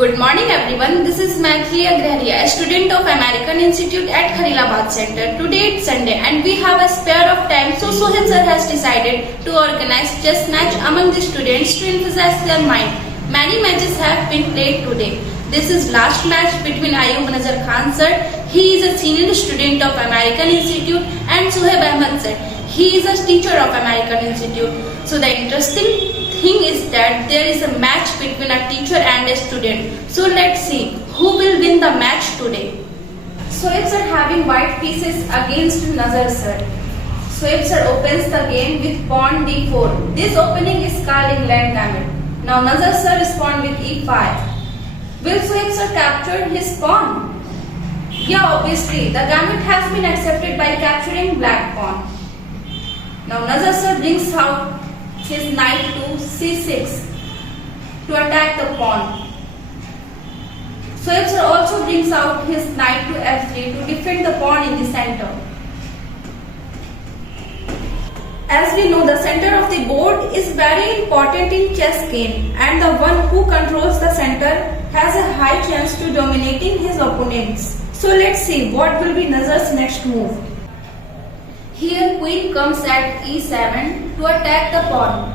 Good morning everyone. This is Maithili Agraria, a student of American Institute at Khalilabad Center. Today it's Sunday and we have a spare of time, so Sohail sir has decided to organize chess match among the students to emphasize their mind. Many matches have been played today. This is last match between Ayub Nazar Khan sir. He is a senior student of American Institute, and Suhaib Ahmed sir. He is a teacher of American Institute. So the interesting thing is that there is a match between a teacher and a student. So let's see who will win the match today. Sohaib sir having white pieces against Nazar sir. Sohaib sir opens the game with pawn d4. This opening is called England gamut. Now Nazar sir responds with e5. Will Sohaib sir capture his pawn? Yeah, obviously the gamut has been accepted by capturing black pawn. Now Nazar sir brings out his knight to c6 to attack the pawn. Sohaib sir also brings out his knight to f3 to defend the pawn in the center. As we know, the center of the board is very important in chess game, and the one who controls the center has a high chance to dominating his opponents. So let's see what will be Nazar's next move. Here queen comes at e7 to attack the pawn.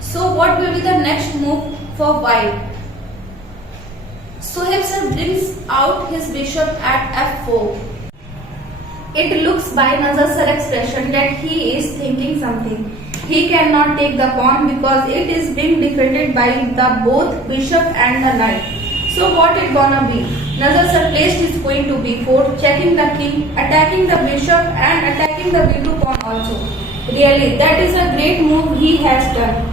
So what will be the next move for white? Sohaib sir brings out his bishop at f4. It looks by Nazar sir expression that he is thinking something. He cannot take the pawn because it is being defended by the both bishop and the knight. So what it gonna be? Nazar sir placed his queen to b4, checking the king, attacking the bishop and attacking the b2 pawn also. Really, that is a great move he has done.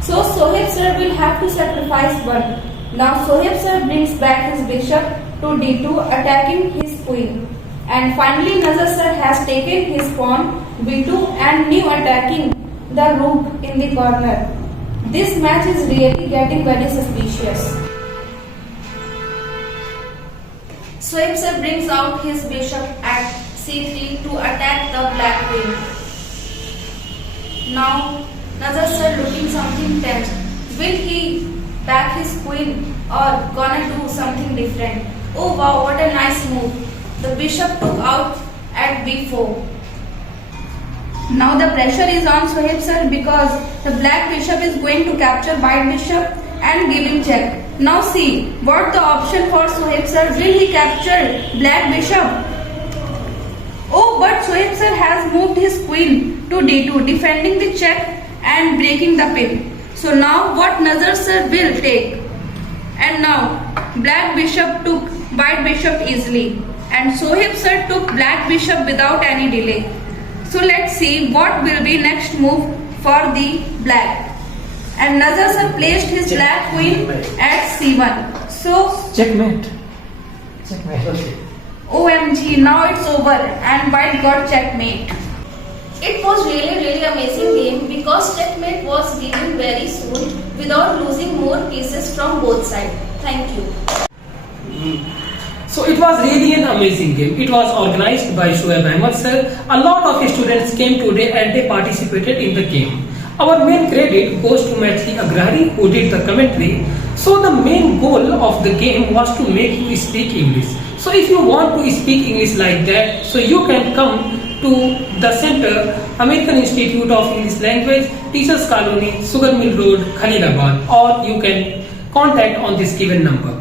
So Sohaib sir will have to sacrifice one. Now Sohaib sir brings back his bishop to d2, attacking his queen. And finally Nazar sir has taken his pawn b2 and now attacking the rook in the corner. This match is really getting very suspicious. Sohaib sir brings out his bishop at c3 to attack the black queen. Now Nazar sir looking something tense. Will he back his queen or gonna do something different? Oh wow, what a nice move. The bishop took out at b4. Now the pressure is on Sohaib sir because the black bishop is going to capture white bishop and give him check. Now see what the option for Sohaib sir. Will he capture black bishop? Oh, but Sohaib sir has moved his queen to d2, defending the check and breaking the pin. So now what Nazar sir will take? And now black bishop took white bishop easily, and Sohaib sir took black bishop without any delay. So let's see what will be next move for the black. And Nazar sir placed his black queen at c1. So checkmate. Checkmate. OMG, now it's over and white got checkmate. It was really amazing game because checkmate was given very soon without losing more pieces from both sides. Thank you. So it was really an amazing game. It was organized by Shoaib Ahmed sir. A lot of students came today and they participated in the game. Our main credit goes to Maithili Agraria who did the commentary. So the main goal of the game was to make you speak English. So if you want to speak English like that, so you can come to the center, American Institute of English Language, Teachers Colony, Sugar Mill Road, Khalilabad, or you can contact on this given number.